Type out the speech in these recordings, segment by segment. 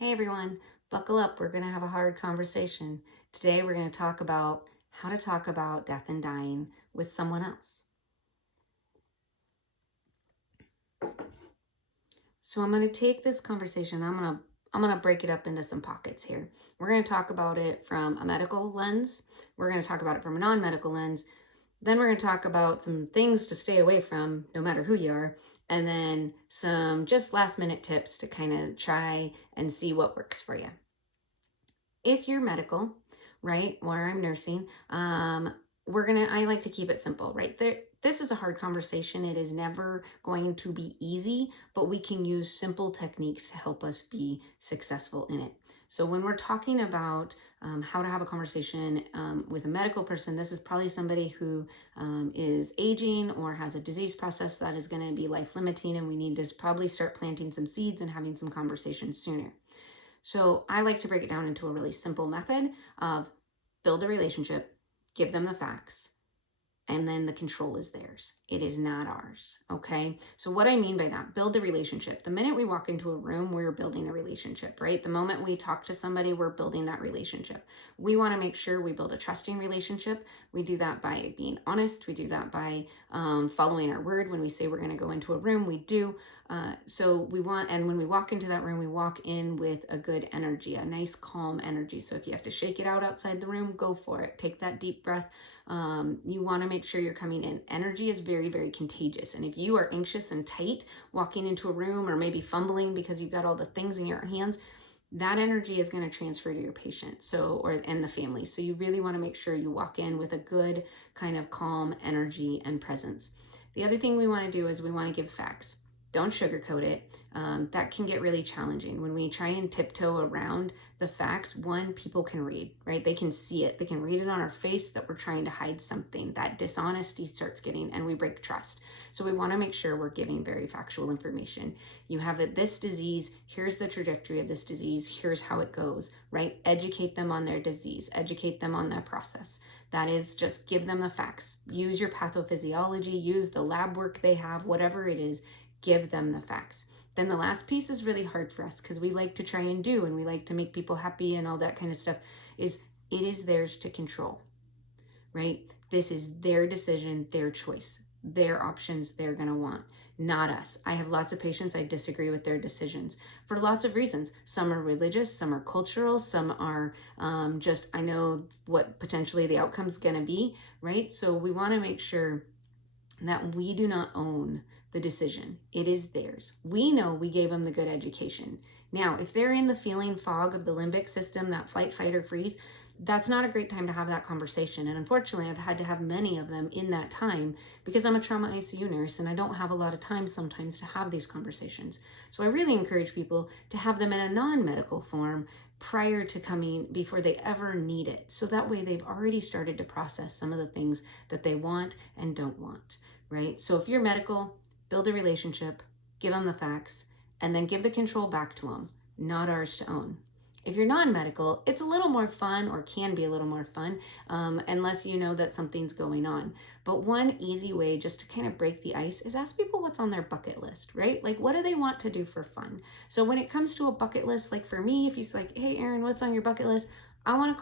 Hey everyone, buckle up. We're going to have a hard conversation. Today we're going to talk about how to talk about death and dying with someone else. So I'm going to take this conversation, I'm going to break it up into some pockets here. We're going to talk about it from a medical lens. We're going to talk about it from a non-medical lens. Then we're going to talk about some things to stay away from no matter who you are, and then some just last minute tips to kind of try and see what works for you. If you're medical, right, or I'm nursing, I like to keep it simple, right? This is a hard conversation. It is never going to be easy, but we can use simple techniques to help us be successful in it. So when we're talking about how to have a conversation with a medical person, this is probably somebody who is aging or has a disease process that is going to be life limiting, and we need to probably start planting some seeds and having some conversations sooner. So I like to break it down into a really simple method of build a relationship, give them the facts, and then the control is theirs. It is not ours. Okay. So what I mean by that, build the relationship. The minute we walk into a room, we're building a relationship, right? The moment we talk to somebody, we're building that relationship. We want to make sure we build a trusting relationship. We do that by being honest. We do that by following our word. When we say we're going to go into a room, we do. And when we walk into that room, we walk in with a good energy, a nice calm energy. So if you have to shake it out outside the room, go for it. Take that deep breath. You want to make sure you're coming in. Energy is very, very contagious. And if you are anxious and tight walking into a room or maybe fumbling because you've got all the things in your hands, that energy is going to transfer to your patient and the family. So you really want to make sure you walk in with a good kind of calm energy and presence. The other thing we want to do is we want to give facts. Don't sugarcoat it. That can get really challenging. When we try and tiptoe around the facts, one, people can read, right? They can see it. They can read it on our face that we're trying to hide something. That dishonesty starts getting, and we break trust. So we want to make sure we're giving very factual information. You have this disease. Here's the trajectory of this disease. Here's how it goes, right? Educate them on their disease. Educate them on their process. That is, just give them the facts. Use your pathophysiology. Use the lab work they have, whatever it is. Give them the facts. Then the last piece is really hard for us because we like to try and do, and we like to make people happy and all that kind of stuff, is it is theirs to control, right? This is their decision, their choice, their options they're going to want, not us. I have lots of patients, I disagree with their decisions for lots of reasons. Some are religious, some are cultural, some are just, I know what potentially the outcome's going to be, right? So we want to make sure that we do not own the decision. It is theirs. We know we gave them the good education. Now, if they're in the feeling fog of the limbic system, that flight, fight, or freeze, that's not a great time to have that conversation. And unfortunately, I've had to have many of them in that time because I'm a trauma ICU nurse and I don't have a lot of time sometimes to have these conversations. So I really encourage people to have them in a non-medical form prior to coming, before they ever need it. So that way they've already started to process some of the things that they want and don't want, right? So if you're medical, build a relationship, give them the facts, and then give the control back to them, not ours to own. If you're non-medical, it's a little more fun, or can be a little more fun, unless you know that something's going on. But one easy way just to kind of break the ice is ask people what's on their bucket list, right? Like, what do they want to do for fun? So when it comes to a bucket list, like for me, if he's like, hey, Erin, what's on your bucket list? I want to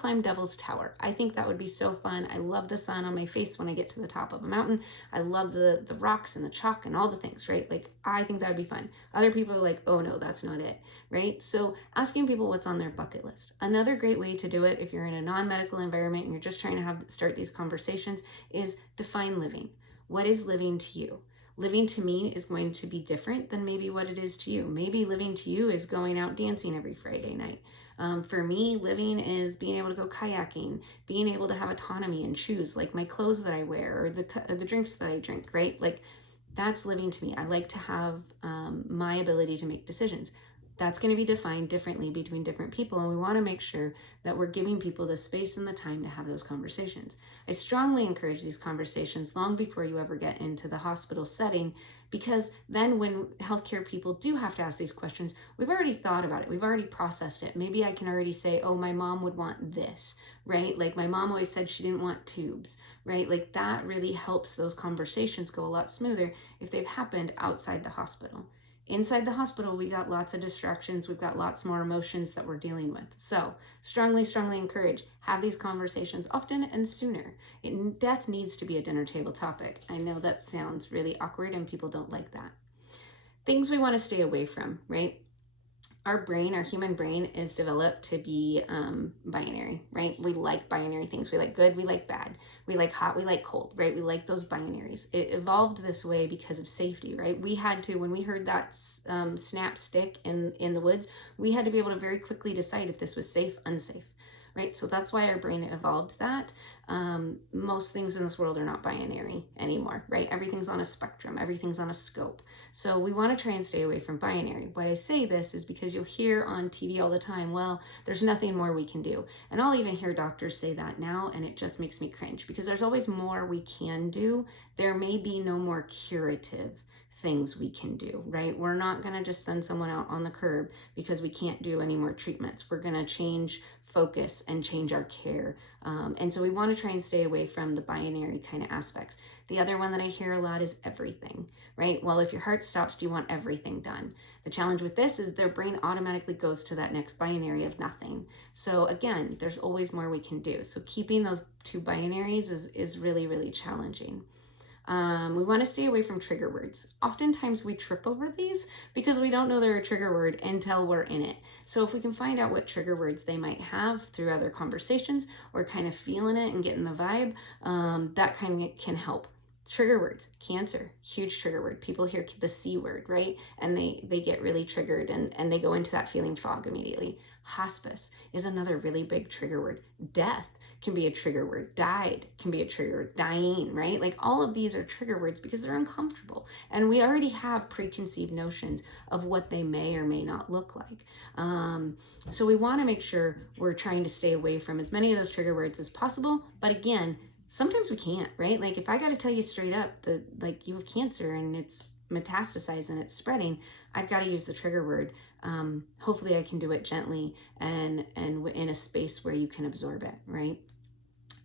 climb Devil's Tower. I think that would be so fun. I love the sun on my face when I get to the top of a mountain. I love the rocks and the chalk and all the things, right? Like, I think that would be fun. Other people are like, oh no, that's not it, right? So asking people what's on their bucket list. Another great way to do it if you're in a non-medical environment and you're just trying to start these conversations is define living. What is living to you? Living to me is going to be different than maybe what it is to you. Maybe living to you is going out dancing every Friday night. For me, living is being able to go kayaking, being able to have autonomy and choose like my clothes that I wear or the drinks that I drink, right? Like, that's living to me. I like to have my ability to make decisions. That's going to be defined differently between different people, and we want to make sure that we're giving people the space and the time to have those conversations. I strongly encourage these conversations long before you ever get into the hospital setting, because then when healthcare people do have to ask these questions, we've already thought about it. We've already processed it. Maybe I can already say, oh, my mom would want this, right? Like, my mom always said she didn't want tubes, right? Like, that really helps those conversations go a lot smoother if they've happened outside the hospital. Inside the hospital, we got lots of distractions. We've got lots more emotions that we're dealing with. So strongly, strongly encourage, have these conversations often and sooner. Death needs to be a dinner table topic. I know that sounds really awkward and people don't like that. Things we want to stay away from, right? Our brain, our human brain, is developed to be binary, right? We like binary things. We like good, we like bad. We like hot, we like cold, right? We like those binaries. It evolved this way because of safety, right? We had to, when we heard that snap stick in the woods, we had to be able to very quickly decide if this was safe, unsafe, right? So that's why our brain evolved that. Most things in this world are not binary anymore, right? Everything's on a spectrum, everything's on a scope. So we want to try and stay away from binary. Why I say this is because you'll hear on TV all the time, well, there's nothing more we can do. And I'll even hear doctors say that now, and it just makes me cringe because there's always more we can do. There may be no more curative things we can do, right? We're not going to just send someone out on the curb because we can't do any more treatments. We're going to change focus and change our care. And so we want to try and stay away from the binary kind of aspects. The other one that I hear a lot is everything, right? Well, if your heart stops, do you want everything done? The challenge with this is their brain automatically goes to that next binary of nothing. So again, there's always more we can do. So keeping those two binaries is really, really challenging. We want to stay away from trigger words. Oftentimes we trip over these because we don't know they're a trigger word until we're in it. So if we can find out what trigger words they might have through other conversations or kind of feeling it and getting the vibe, that kind of can help. Trigger words, cancer, huge trigger word. People hear the C word, right? And they get really triggered and they go into that feeling fog immediately. Hospice is another really big trigger word. Death can be a trigger word. Died can be a trigger word. Dying, right? Like all of these are trigger words because they're uncomfortable. And we already have preconceived notions of what they may or may not look like. So we want to make sure we're trying to stay away from as many of those trigger words as possible. But again, sometimes we can't, right? Like if I got to tell you straight up that like you have cancer and it's metastasized and it's spreading, I've got to use the trigger word. Hopefully I can do it gently and in a space where you can absorb it, right?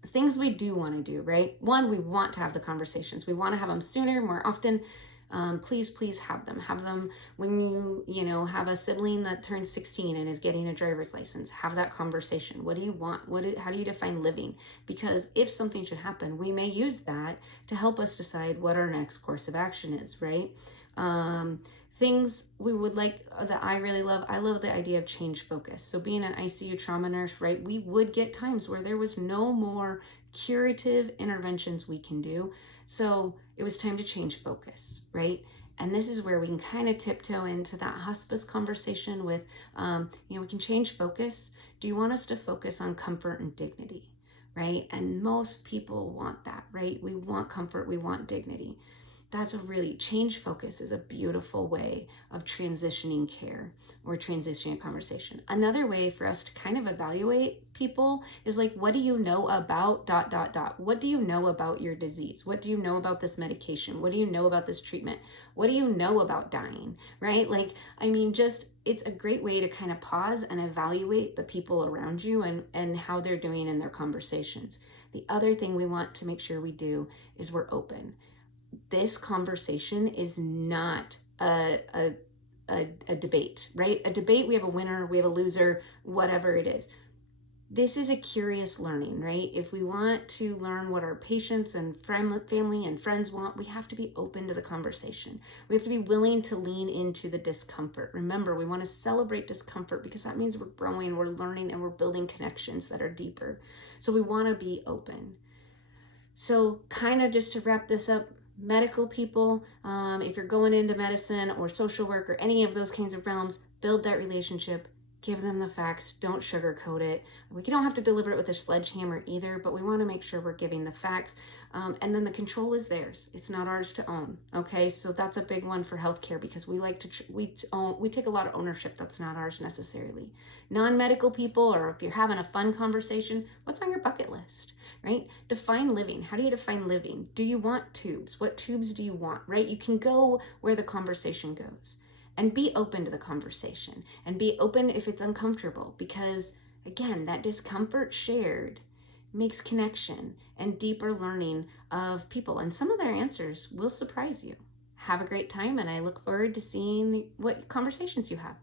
Things we do want to do, right? One, we want to have the conversations. We want to have them sooner, more often. Please have them. Have them when you have a sibling that turns 16 and is getting a driver's license. Have that conversation. What do you want? How do you define living? Because if something should happen, we may use that to help us decide what our next course of action is, right? Things we would like that I really love. I love the idea of change focus. So being an ICU trauma nurse, right? We would get times where there was no more curative interventions we can do. So it was time to change focus, right? And this is where we can kind of tiptoe into that hospice conversation with, we can change focus. Do you want us to focus on comfort and dignity, right? And most people want that, right? We want comfort, we want dignity. That's a really, change focus is a beautiful way of transitioning care or transitioning a conversation. Another way for us to kind of evaluate people is like, what do you know about ... What do you know about your disease? What do you know about this medication? What do you know about this treatment? What do you know about dying, right? Like, it's a great way to kind of pause and evaluate the people around you and how they're doing in their conversations. The other thing we want to make sure we do is we're open. This conversation is not a debate, right? A debate, we have a winner, we have a loser, whatever it is. This is a curious learning, right? If we want to learn what our patients and family and friends want, we have to be open to the conversation. We have to be willing to lean into the discomfort. Remember, we want to celebrate discomfort because that means we're growing, we're learning, and we're building connections that are deeper. So we want to be open. So kind of just to wrap this up, medical people, if you're going into medicine or social work or any of those kinds of realms, build that relationship, give them the facts, don't sugarcoat it. We don't have to deliver it with a sledgehammer either, but we want to make sure we're giving the facts. And then the control is theirs. It's not ours to own. Okay, so that's a big one for healthcare because we like to we take a lot of ownership that's not ours necessarily. Non-medical people, or if you're having a fun conversation, what's on your bucket list? Right? Define living. How do you define living? Do you want tubes? What tubes do you want? Right? You can go where the conversation goes and be open to the conversation and be open if it's uncomfortable because, again, that discomfort shared makes connection and deeper learning of people. And some of their answers will surprise you. have a great time, and I look forward to seeing what conversations you have.